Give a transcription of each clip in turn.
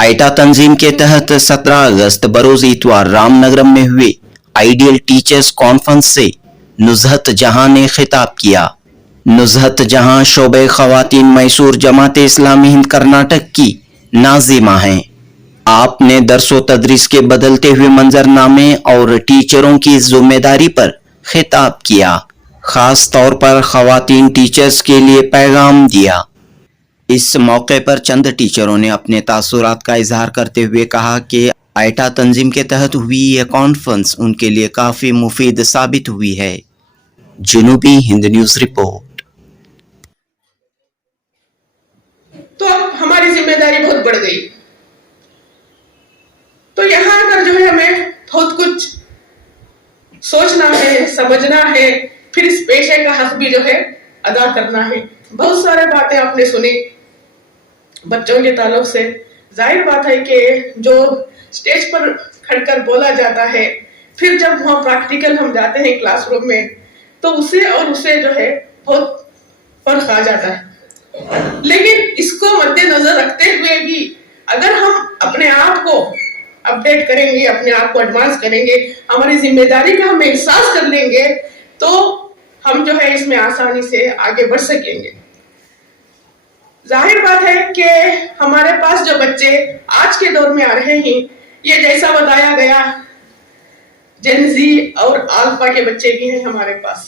Iota तंजीम के तहत 17 अगस्त बरोज इतवार रामनगरम में हुए आइडियल टीचर्स कॉन्फ्रेंस से नुज़हत जहां ने खिताब किया। नुज़हत जहां शोबे ख़वातीन मैसूर जमात इस्लामी हिंद कर्नाटक की नाज़िमा हैं। आपने दरसो तदरीस के बदलते हुए मंजरनामे और टीचरों की जिम्मेदारी पर खिताब किया। खास तौर पर ख़वातीन टीचर्स के लिए पैगाम दिया। इस मौके पर चंद टीचरों ने अपने तासुरात का इजहार करते हुए कहा कि आइटा तंजीम के तहत हुई यह कॉन्फ्रेंस उनके लिए काफ़ी मुफीद साबित हुई है। जनूबी हिंद न्यूज़ रिपोर्ट। तो अब हमारी जिम्मेदारी बहुत बढ़ गई। तो यहाँ आकर जो है हमें बहुत कुछ सोचना है, समझना है, फिर इस पेशे का हक भी जो है अदा करना है। बहुत सारे बातें आपने सुनी बच्चों के ताल्लुक से। जाहिर बात है कि जो स्टेज पर खड़कर बोला जाता है, फिर जब वहाँ प्रैक्टिकल हम जाते हैं क्लासरूम में, तो उसे और उसे जो है बहुत फर्क आ जाता है। लेकिन इसको मद्देनजर रखते हुए भी अगर हम अपने आप को अपडेट करेंगे, अपने आप को एडवांस करेंगे, हमारी जिम्मेदारी का हम एहसास कर लेंगे, तो हम जो है इसमें आसानी से आगे बढ़ सकेंगे। जाहिर बात है कि हमारे पास जो बच्चे आज के दौर में आ रहे हैं, ये जैसा बताया गया जेन ज़ी और अल्फा के बच्चे भी हैं हमारे पास।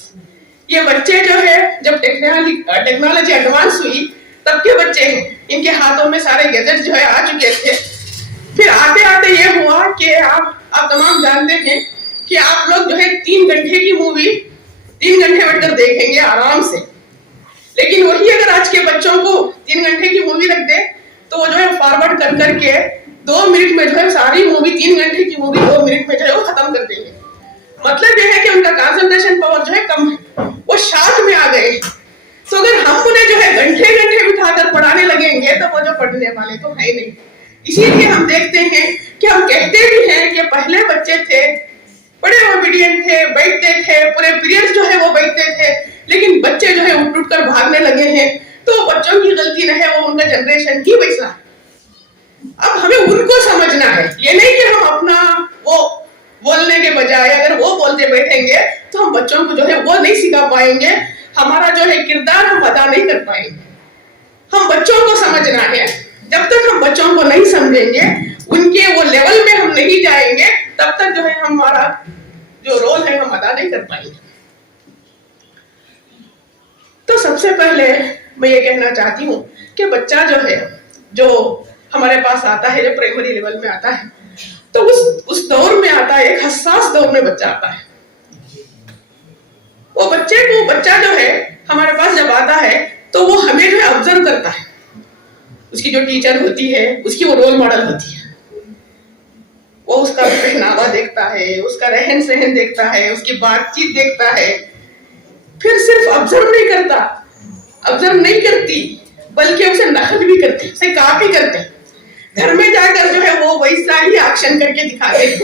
ये बच्चे जो है जब टेक्नोलॉजी एडवांस हुई तब के बच्चे हैं। इनके हाथों में सारे गैजेट जो है आ चुके थे। फिर आते आते ये हुआ कि आप तमाम जानते हैं कि आप लोग जो है 3 घंटे की मूवी 3 घंटे बैठकर देखेंगे आराम से। लेकिन वही अगर आज के बच्चों को 3 घंटे की मूवी रख दे तो वो जो है फॉरवर्ड कर करके 2 मिनट में जो है सारी मूवी 3 घंटे की मूवी 2 मिनट में जो है वो खत्म कर देंगे। मतलब ये है कि उनका कंसंट्रेशन पावर जो है कम है, वो शार्ट में आ गए। तो अगर हम उन्हें जो है घंटे घंटे बिठाकर पढ़ाने लगेंगे तो वो जो पढ़ने वाले तो है नहीं। इसीलिए हम देखते हैं कि हम कहते भी हैं कि पहले बच्चे थे बड़े ओबीडिएंट थे, बैठते थे, पूरे पीरियड्स जो है वो बैठते थे। लेकिन बच्चे जो है उठ कर भागने लगे हैं, तो बच्चों की गलती नहीं है, वो उनका जनरेशन ही वैसा है। अब हमें उनको समझना है, ये नहीं कि हम अपना वो बोलने के बजाय अगर वो बोलते बैठेंगे तो हम बच्चों को जो है वो नहीं सिखा पाएंगे, हमारा जो है किरदार हम अदा नहीं कर पाएंगे। हम बच्चों को समझना है। जब तक हम बच्चों को नहीं समझेंगे, उनके वो लेवल में हम नहीं जाएंगे, तब तक जो है हमारा जो रोल है हम अदा नहीं कर पाएंगे। तो सबसे पहले मैं ये कहना चाहती हूँ कि बच्चा जो है जो हमारे पास आता है, जो प्राइमरी लेवल में आता है, तो उस दौर में आता है, एक हसास दौर में बच्चा आता है। वो बच्चा जो है हमारे पास जब आता है तो वो हमें जो है ऑब्जर्व करता है। उसकी जो टीचर होती है उसकी वो रोल मॉडल होती है। वो उसका पहनावा देखता है, उसका रहन सहन देखता है, उसकी बातचीत देखता है। फिर सिर्फ ऑब्जर्व नहीं करती बल्कि उसे नकल भी करती, उसे कॉपी करते। घर में जाकर जो है वो वैसा ही एक्शन करके दिखाते हैं,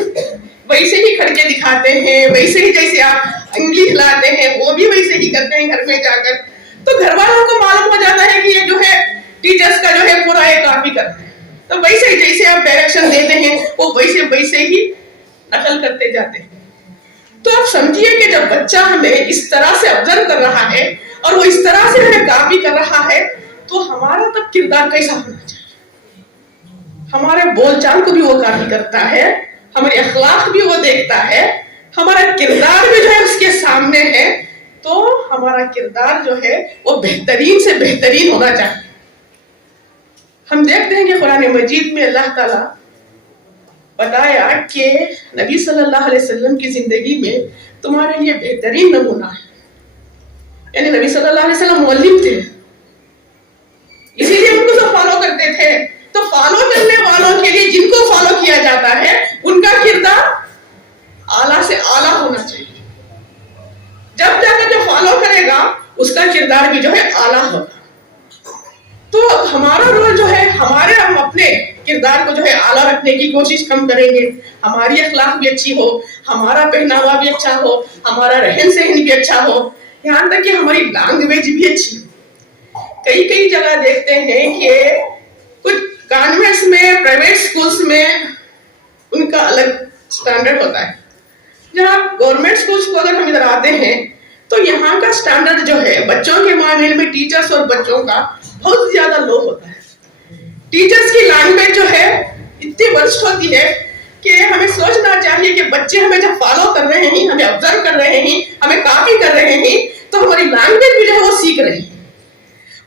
वैसे ही करके दिखाते हैं, वैसे ही जैसे आप इंग्लिश लाते हैं वो भी वैसे ही करते हैं घर में जाकर। तो घर वालों को मालूम हो जाता है कि ये जो है टीचर्स का जो है पूरा ये कॉपी करते हैं। तो वैसे ही जैसे आप डायरेक्शन देते हैं वो वैसे ही नकल करते जाते हैं। तो आप समझिए कि जब बच्चा हमें इस तरह से ऑब्जर्व कर रहा है और वो इस तरह से हमें कॉपी कर रहा है, तो हमारा तब किरदार कैसा होना चाहिए। हमारे बोलचाल को भी वो कॉपी करता है, हमारे अखलाक भी वो देखता है, हमारा किरदार भी जो है उसके सामने है। तो हमारा किरदार जो है वो बेहतरीन से बेहतरीन होना चाहिए। हम देखते हैं कि कुरान मजीद में अल्लाह ताला बताया कि नबी सल्लल्लाहु अलैहि वसल्लम की जिंदगी में तुम्हारे लिए बेहतरीन नमूना है। यानी नबी सल्लल्लाहु अलैहि वसल्लम मुअल्लिम थे, इसीलिए उनको सब फॉलो करते थे। तो फॉलो करने वालों के लिए जिनको फॉलो किया जाता है उनका किरदार आला से आला होना चाहिए। जब जाकर जो फॉलो करेगा उसका किरदार भी जो है आला होगा। तो हमारा रोल जो है हम अपने किरदार को जो है आला रखने की कोशिश हम करेंगे। हमारी अखलाक भी अच्छी हो, हमारा पहनावा भी अच्छा हो, हमारा रहन सहन भी अच्छा हो, यहाँ तक कि हमारी लैंग्वेज भी अच्छी हो। कई जगह देखते हैं कि कुछ कॉन्वेंट्स में, प्राइवेट स्कूल्स में उनका अलग स्टैंडर्ड होता है। जहाँ गवर्नमेंट स्कूल्स को अगर हम इधर आते हैं तो यहाँ का स्टैंडर्ड जो है बच्चों के मामले में टीचर्स और बच्चों का बहुत ज्यादा लो होता है। टीचर्स की लैंग्वेज जो है इतनी वर्स्ट होती है कि हमें सोचना चाहिए कि बच्चे हमें जब फॉलो कर रहे हैं, हमें ऑब्जर्व कर रहे हैं, हमें कॉपी कर रहे हैं, तो हमारी लैंग्वेज भी जो है वो सीख रही है।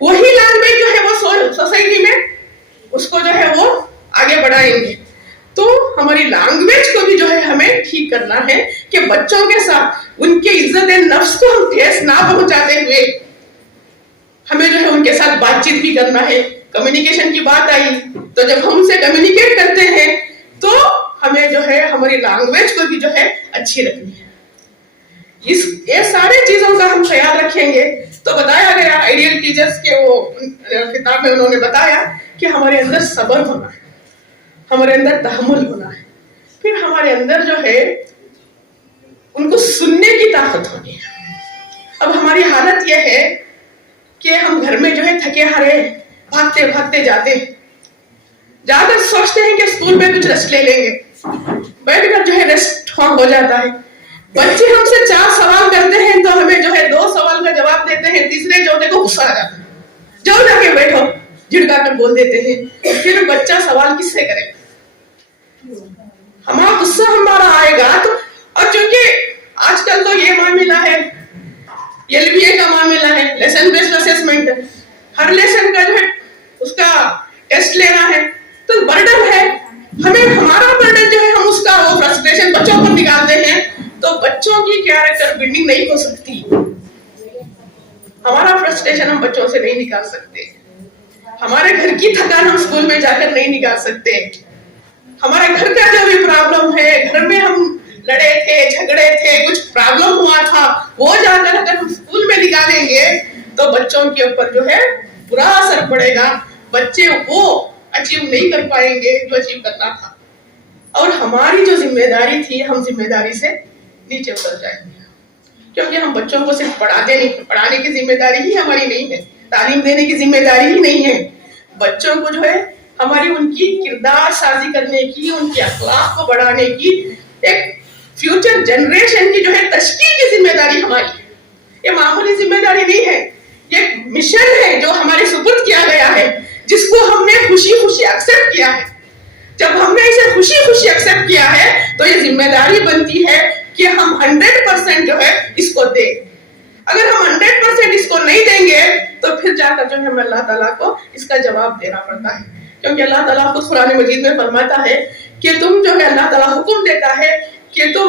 वही लैंग्वेज जो है वो सोसाइटी में उसको जो है वो आगे बढ़ाएंगे। तो हमारी लैंग्वेज को भी जो है हमें ठीक करना है कि बच्चों के साथ उनके इज्जत नफ्स को हम ठेस ना पहुंचाते हुए हमें जो है उनके साथ बातचीत भी करना है। कम्युनिकेशन की बात आई तो जब हम उनसे कम्युनिकेट करते हैं तो हमें जो है हमारी लैंग्वेज को भी जो है अच्छी रखनी है। ये सारे चीजों का हम ख्याल रखेंगे तो बताया गया आइडियल टीचर्स के वो किताब में उन्होंने बताया कि हमारे अंदर सब्र होना है, हमारे अंदर तहम्मुल होना है, फिर हमारे अंदर जो है उनको सुनने की ताकत होनी है। अब हमारी हालत यह है कि हम घर में जो है थके हारे भागते भागते जाते हैं, ज्यादा सोचते हैं कि स्कूल में कुछ रेस्ट ले लेंगे, बैठकर जो है रेस्ट हो जाता है। बच्चे हमसे 4 सवाल करते हैं तो हमें जो है 2 सवाल का जवाब देते हैं, तीसरे चौथे को गुस्सा आ जाता है, जाओ जाके बैठो, झिड़का के बोल देते हैं। फिर बच्चा सवाल किससे करेगा? हमारा गुस्सा हमारा आएगा तो। और चूंकि आजकल तो ये मामला है, LBA का मामला है, लेसन बेस्ड असेसमेंट, हर लेसन का जो है उसका टेस्ट लेना है, तो बर्डन है हमें, हमारा बर्डन जो है हम उसका वो फ्रस्ट्रेशन बच्चों पर निकालते हैं तो बच्चों की कैरेक्टर बिल्डिंग नहीं हो सकती। हमारा फ्रस्ट्रेशन हम बच्चों से नहीं निकाल सकते, हमारे घर की थकान हम स्कूल में जाकर नहीं निकाल सकते, हमारे घर का जो भी प्रॉब्लम है, घर में हम लड़े थे, झगड़े थे, कुछ प्रॉब्लम हुआ था, वो जाकर अगर हम स्कूल में निकालेंगे तो बच्चों के ऊपर जो है बुरा असर पड़ेगा, बच्चे वो अचीव नहीं कर पाएंगे जो अचीव करना था। और हमारी जो जिम्मेदारी थी हम जिम्मेदारी से नीचे उतर जाएंगे, क्योंकि हम बच्चों को सिर्फ पढ़ाने की जिम्मेदारी ही हमारी नहीं है, तालीम देने की जिम्मेदारी ही नहीं है। बच्चों को जो है हमारी उनकी किरदार साजी करने की, उनके अखलाक को बढ़ाने की, एक फ्यूचर जनरेशन की जो है तश्कील की जिम्मेदारी हमारी है। ये मामूली जिम्मेदारी नहीं है, ये मिशन है जो हमारे सुपुर्द किया गया है, जिसको हमने खुशी खुशी एक्सेप्ट किया है। जब हमने इसे खुशी खुशी एक्सेप्ट किया है तो ये जिम्मेदारी बनती है कि हम 100% जो है इसको दें। अगर हम 100% इसको नहीं देंगे तो फिर जाकर जो है हमें अल्लाह ताला को इसका जवाब देना पड़ता है, क्योंकि अल्लाह ताला खुद कुरान मजीद में फरमाता है कि तुम जो है अल्लाह ताला हुक्म देता है कि तुम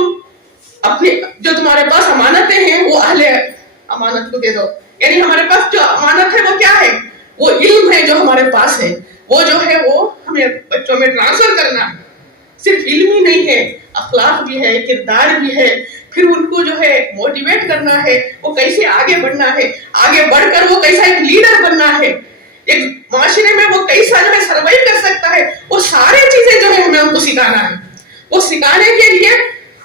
अपने जो तुम्हारे पास अमानतें हैं वो अहले अमानत को दे दो। यानी हमारे पास जो अमानत है वो क्या है? वो इल्म है जो हमारे पास है, वो जो है वो हमें बच्चों में ट्रांसफर करना है। सिर्फ इल्म ही नहीं है, अखलाक भी है, किरदार भी है, फिर उनको जो है मोटिवेट करना है, वो कैसे आगे बढ़ना है, आगे बढ़कर वो कैसा एक लीडर बनना है, एक माशरे में वो कैसा जो है सर्वाइव कर सकता है, वो सारी चीजें जो है हमें उनको सिखाना है। वो सिखाने के लिए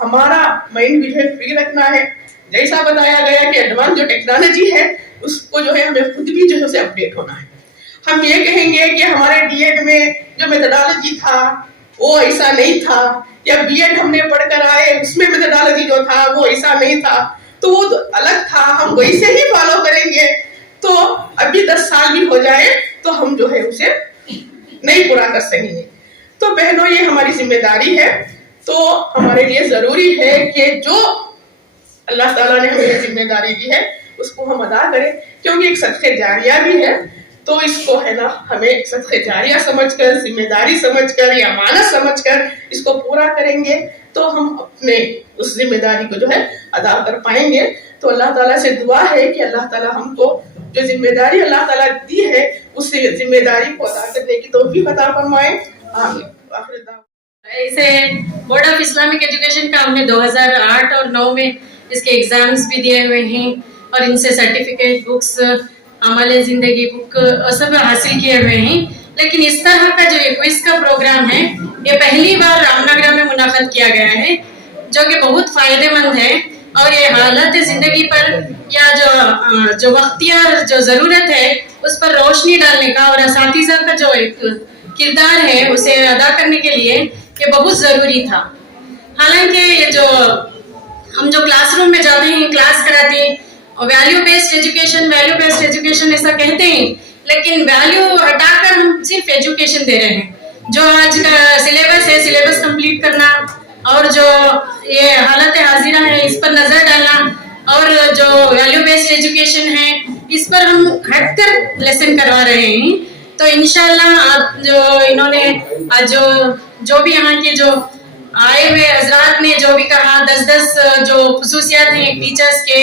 हमारा माइंड भी जो है फ्री रखना है। जैसा बताया गया कि एडवांस जो टेक्नोलॉजी है उसको जो है हमें खुद भी जो है उसे अपडेट होना है। हम ये कहेंगे कि हमारे डीएड में जो मेथोडोलॉजी था वो ऐसा नहीं था, या बीएड हमने पढ़कर आए उसमें मेथोडोलॉजी जो था वो ऐसा नहीं था, तो वो अलग था, हम वैसे ही फॉलो करेंगे तो अभी 10 साल भी हो जाए तो हम जो है उसे नहीं पूरा कर सकेंगे। तो बहनों ये हमारी जिम्मेदारी है, तो हमारे लिए जरूरी है कि जो अल्लाह ताला ने हमें जिम्मेदारी दी है उसको हम अदा करें, क्योंकि एक सदक़े जारिया भी है। तो इसको है ना हमें सदक़े जारिया समझकर, जिम्मेदारी समझकर या अमानत समझकर इसको पूरा करेंगे तो हम अपने उस जिम्मेदारी को जो है अदा कर पाएंगे। तो अल्लाह ताला से दुआ है कि अल्लाह ताला हमको जो जिम्मेदारी अल्लाह ताला दी है उस जिम्मेदारी को अदा करने की तौफीक अता फरमाए। आमीन। इसे बोर्ड ऑफ इस्लामिक एजुकेशन का हमने 2008 और 9 में इसके एग्जाम्स भी दिए हुए हैं और इनसे सर्टिफिकेट, बुक्स, अमल जिंदगी बुक सब हासिल किए हुए हैं। लेकिन इस तरह का जो क्विज का प्रोग्राम है ये पहली बार रामनगर में मुनाक़द किया गया है, जो कि बहुत फायदेमंद है और ये हालत जिंदगी पर या जो वक्तिया जो जरूरत है उस पर रोशनी डालने का और असातिज़ा का जो एक किरदार है उसे अदा करने के लिए ये बहुत जरूरी था। हालांकि ये जो हम जो क्लासरूम में जाते हैं, क्लास कराते हैं, वैल्यू बेस्ड एजुकेशन ऐसा कहते हैं, लेकिन वैल्यू हटाकर हम सिर्फ एजुकेशन दे रहे हैं। जो आज का सिलेबस है, सिलेबस कंप्लीट करना और जो ये हालत हाजिरा है इस पर नजर डालना और जो वैल्यू बेस्ड एजुकेशन है इस पर हम हटकर लेसन करवा रहे हैं। तो इंशाल्लाह आप जो इन्होंने आज जो भी यहाँ के जो आए हुए हजरात ने जो भी कहा, 10-10 जो खुसूसियात हैं टीचर्स के,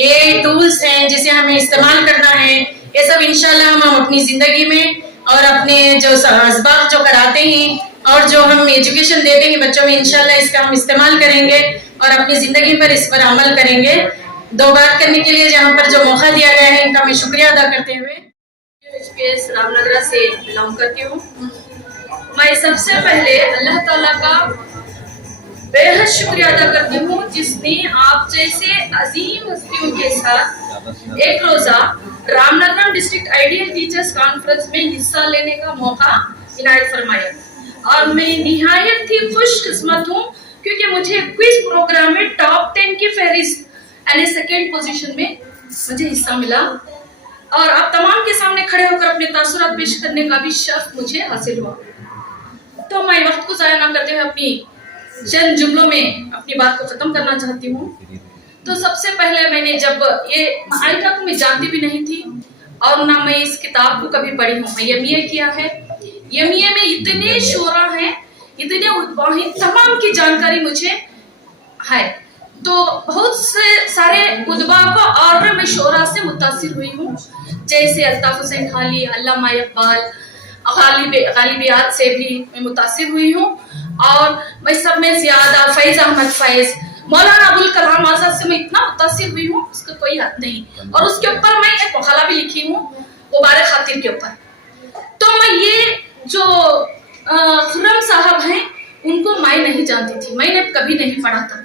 ये टूल्स हैं जिसे हमें इस्तेमाल करना है, ये सब इंशाल्लाह हम अपनी जिंदगी में और अपने जो असबाब जो कराते हैं और जो हम एजुकेशन देते हैं बच्चों में, इंशाल्लाह इसका हम इस्तेमाल करेंगे और अपनी जिंदगी पर इस पर अमल करेंगे। दो बात करने के लिए जहाँ पर जो मौका दिया गया है इनका मैं शुक्रिया अदा करते हुए HPS रामनगरा से बिलोंग करती हूँ। मैं सबसे पहले अल्लाह ताला का बेहद शुक्रिया अदा करती हूँ जिसने आप जैसे अजीम हस्तियों के साथ एक रोजा Ramanagaram district ideal teachers conference में हिस्सा लेने का मौका इनायत फरमाया। और मैं निहायत ही खुशकिस्मत हूँ क्योंकि मुझे क्विज प्रोग्राम में टॉप 10 की फहरिस्त यानी सेकेंड पोजीशन में मुझे हिस्सा मिला और आप तमाम के सामने खड़े होकर अपने तासुरात पेश करने का भी शर्फ मुझे हासिल हुआ। तो मैं वक्त को ज़ाया ना करते हुए अपनी चंद जुमलों में अपनी बात को ख़त्म करना चाहती हूँ। तो सबसे पहले मैंने जब ये आयका को मैं जानती भी नहीं थी और ना मैं इस किताब को कभी पढ़ी हूँ। मैं एमए किया है, एमए में इतने शोरा हैं, इतने उतबा हैं, तमाम की जानकारी मुझे है। तो बहुत से सारे उतबा को और मैं शोरा से मुतासिर हुई हूँ, जैसे अल्ताफ हुसैन खाली, अल्लामा इकबाल, गालिबियात से भी मैं मुतासिर हुई हूँ। और मैं सब में ज्यादा फैज अहमद फैज, मौलाना अबुल कलाम आजाद से मैं इतना मुतासिर हुई हूँ उसका कोई हद नहीं। और उसके ऊपर मैं एक मकाला भी लिखी हूँ मुबारक खातिर के ऊपर। तो मैं ये जो खुर्रम साहब हैं उनको मैं नहीं जानती थी, मैंने कभी नहीं पढ़ा था।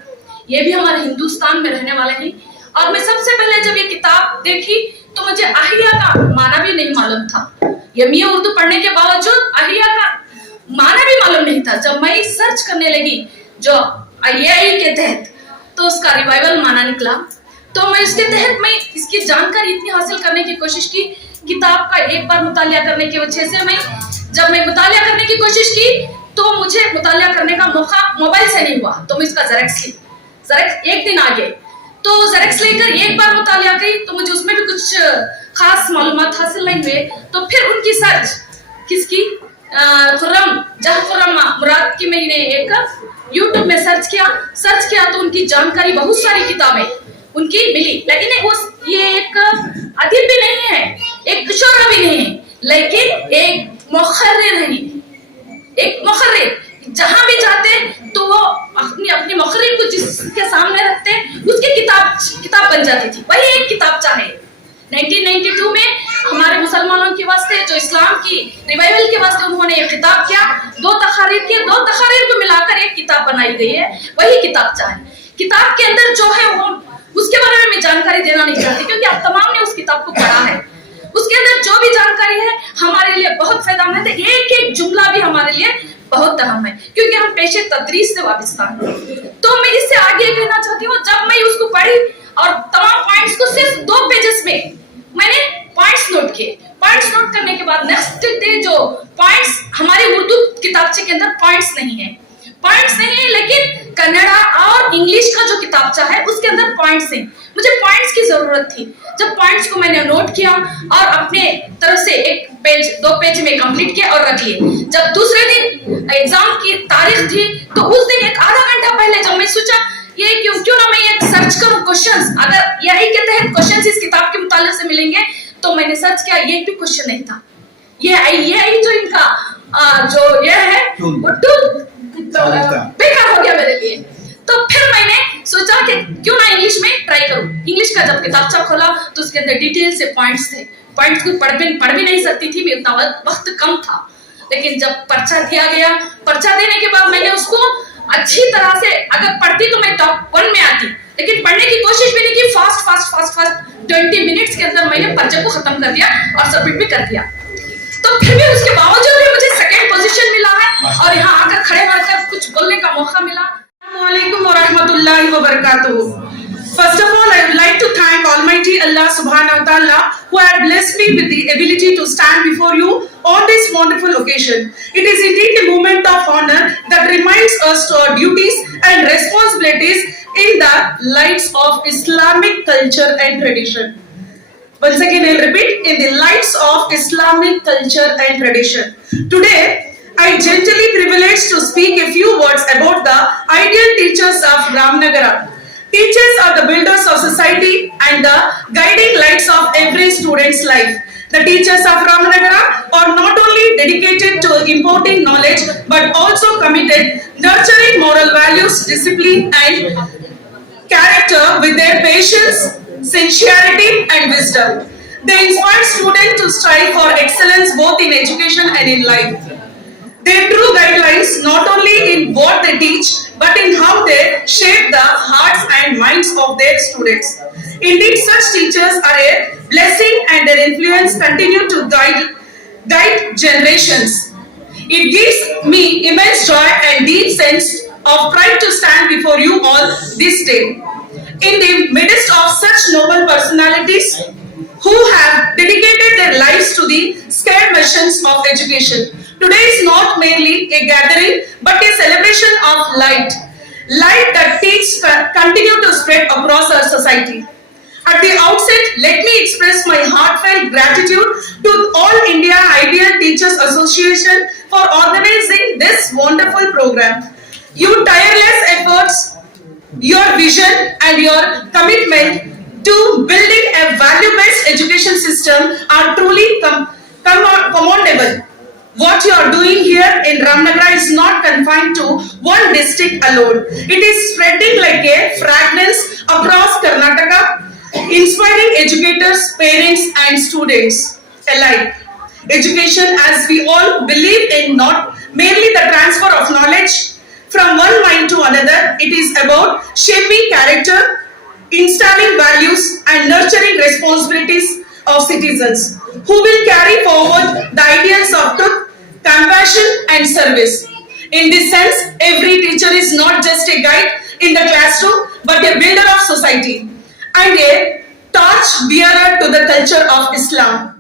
ये भी हमारे हिंदुस्तान में रहने वाले हैं। और मैं सबसे पहले जब ये किताब देखी तो मुझे अहिया का माना भी नहीं मालूम था। एमए उर्दू पढ़ने के बावजूद अहिया का माना भी मालूम नहीं था। जब मैं सर्च करने लगी जो IAI के तहत तो उसका रिवाइवल माना निकला। तो मैं इसके तहत मैं इसकी जानकारी इतनी हासिल करने की कोशिश की। किताब का एक बार मुतालिया करने की वजह से जब मैं मुतालिया करने की कोशिश की तो मुझे मुतालिया करने का मौका मोबाइल से नहीं हुआ। तो मैं इसका ज़ेरॉक्स एक दिन आगे तो ज़ेरॉक्स लेकर एक बार मुतालिया की तो मुझे उसमें भी कुछ खास मालूमात हासिल नहीं हुए। तो फिर उनकी सर्च किसकी खुर्रम मुराद की मैंने एक यूट्यूब में सर्च किया तो उनकी जानकारी बहुत सारी किताबें उनकी मिली। लेकिन ये एक अदीब भी नहीं है, एक शोरा भी नहीं है, लेकिन एक मुखर्रिर है। एक मुखर्रिर जहां भी जाते तो वो अपनी मुखर्रिर को जिसके सामने रखते उसकी किताब बन जाती थी। वही एक किताब चाहे 1992 में हमारे मुसलमानों के वास्ते जो इस्लाम की रिवाइवल के वास्ते उन्होंने एक किताब किया, 2 तखारीर किए, 2 तखारीर को मिलाकर एक किताब बनाई गई है। वही किताब चाहे। किताब के अंदर जो है वो उसके बारे में मैं जानकारी देना नहीं चाहती क्योंकि आप तमाम ने उस किताब को पढ़ा है। उसके अंदर जो भी जानकारी है हमारे लिए बहुत फायदेमंद है। एक एक जुमला भी हमारे लिए बहुत अहम है क्योंकि हम पेशे तदरीस से वाबस्ता हैं। तो मैं इससे आगे कहना चाहती हूँ, जब मैं उसको पढ़ी और तमाम पॉइंट्स को सिर्फ 2 पेजेस में मैंने पॉइंट्स नोट किए। पॉइंट्स नोट करने के बाद नेक्स्ट डे जो पॉइंट्स हमारे उर्दू किताबचे के अंदर पॉइंट्स नहीं है, लेकिन कन्नड़ा और इंग्लिश का जो किताबचा है उसके अंदर पॉइंट्स हैं। मुझे पॉइंट्स की जरूरत थी। जब पॉइंट्स को मैंने नोट किया और अपने तरफ से 2 पेज में कंप्लीट किया और रख लिए। जब दूसरे दिन एग्जाम की तारीख थी तो उस दिन एक आधा घंटा पहले जब मैं सोचा ये क्यों ना मैं एक सर्च करूं क्वेश्चंस, अगर यही के तहत क्वेश्चंस इस किताब के मुतालिक से मिलेंगे तो मैंने सर्च किया, ये भी क्वेश्चन नहीं था। ये जो इनका जो ये है वो बेकार हो गया मेरे लिए। तो फिर मैंने सोचा कि क्यों ना इंग्लिश में ट्राई करूं। इंग्लिश का जब किताबचा खोला तो उसके अंदर डिटेल से पॉइंट्स थे। पॉइंट्स को पढ़ भी नहीं सकती थी, इतना वक्त कम था। लेकिन जब पर्चा दिया गया, पर्चा देने के बाद मैंने उसको अच्छी तरह से अगर पढ़ती तो मैं टॉप 1 में आती, लेकिन पढ़ने की कोशिश भी नहीं की। फास्ट 20 मिनट्स के अंदर मैंने पर्चे को खत्म कर दिया और सबमिट भी कर दिया। तो फिर भी उसके बावजूद भी मुझे सेकंड पोजीशन मिला है और यहाँ आकर खड़े होकर कुछ बोलने का मौका मिला। Assalamualaikum warahmatullahi wabarakatuh. First of all, I would like to thank Almighty Allah subhanahu wa ta'ala who had blessed me with the ability to stand before you on this wonderful occasion. It is indeed a moment of honor that reminds us to our duties and responsibilities in the lights of Islamic culture and tradition. Once again, I'll repeat, in the lights of Islamic culture and tradition. Today, I gently privileged to speak a few words about the ideal teachers of Ramnagara. Teachers are the builders of society and the guiding lights of every student's life. The teachers of Ramnagara are not only dedicated to imparting knowledge but also committed nurturing moral values, discipline and character with their patience, sincerity and wisdom. They inspire students to strive for excellence both in education and in life. Their true guidelines not only in what they teach but in how they shape the hearts and minds of their students. Indeed, such teachers are a blessing and their influence continue to guide generations. It gives me immense joy and deep sense of pride to stand before you all this day. In the midst of such noble personalities who have dedicated their lives to the scared missions of education. Today is not merely a gathering but a celebration of light. Light that teach continue to spread across our society. At the outset, let me express my heartfelt gratitude to All India Ideal Teachers Association for organizing this wonderful program. Your tireless efforts, your vision and your commitment to building a value-based education system are truly commendable. What you are doing here in Ramnagara is not confined to one district alone. It is spreading like a fragrance across Karnataka, inspiring educators, parents and students alike. Education, as we all believe in, not merely the transfer of knowledge from one mind to another, it is about shaping character, installing values and nurturing responsibilities of citizens who will carry forward the ideals of truth, compassion and service. In this sense, every teacher is not just a guide in the classroom but a builder of society and a torch bearer to the culture of Islam.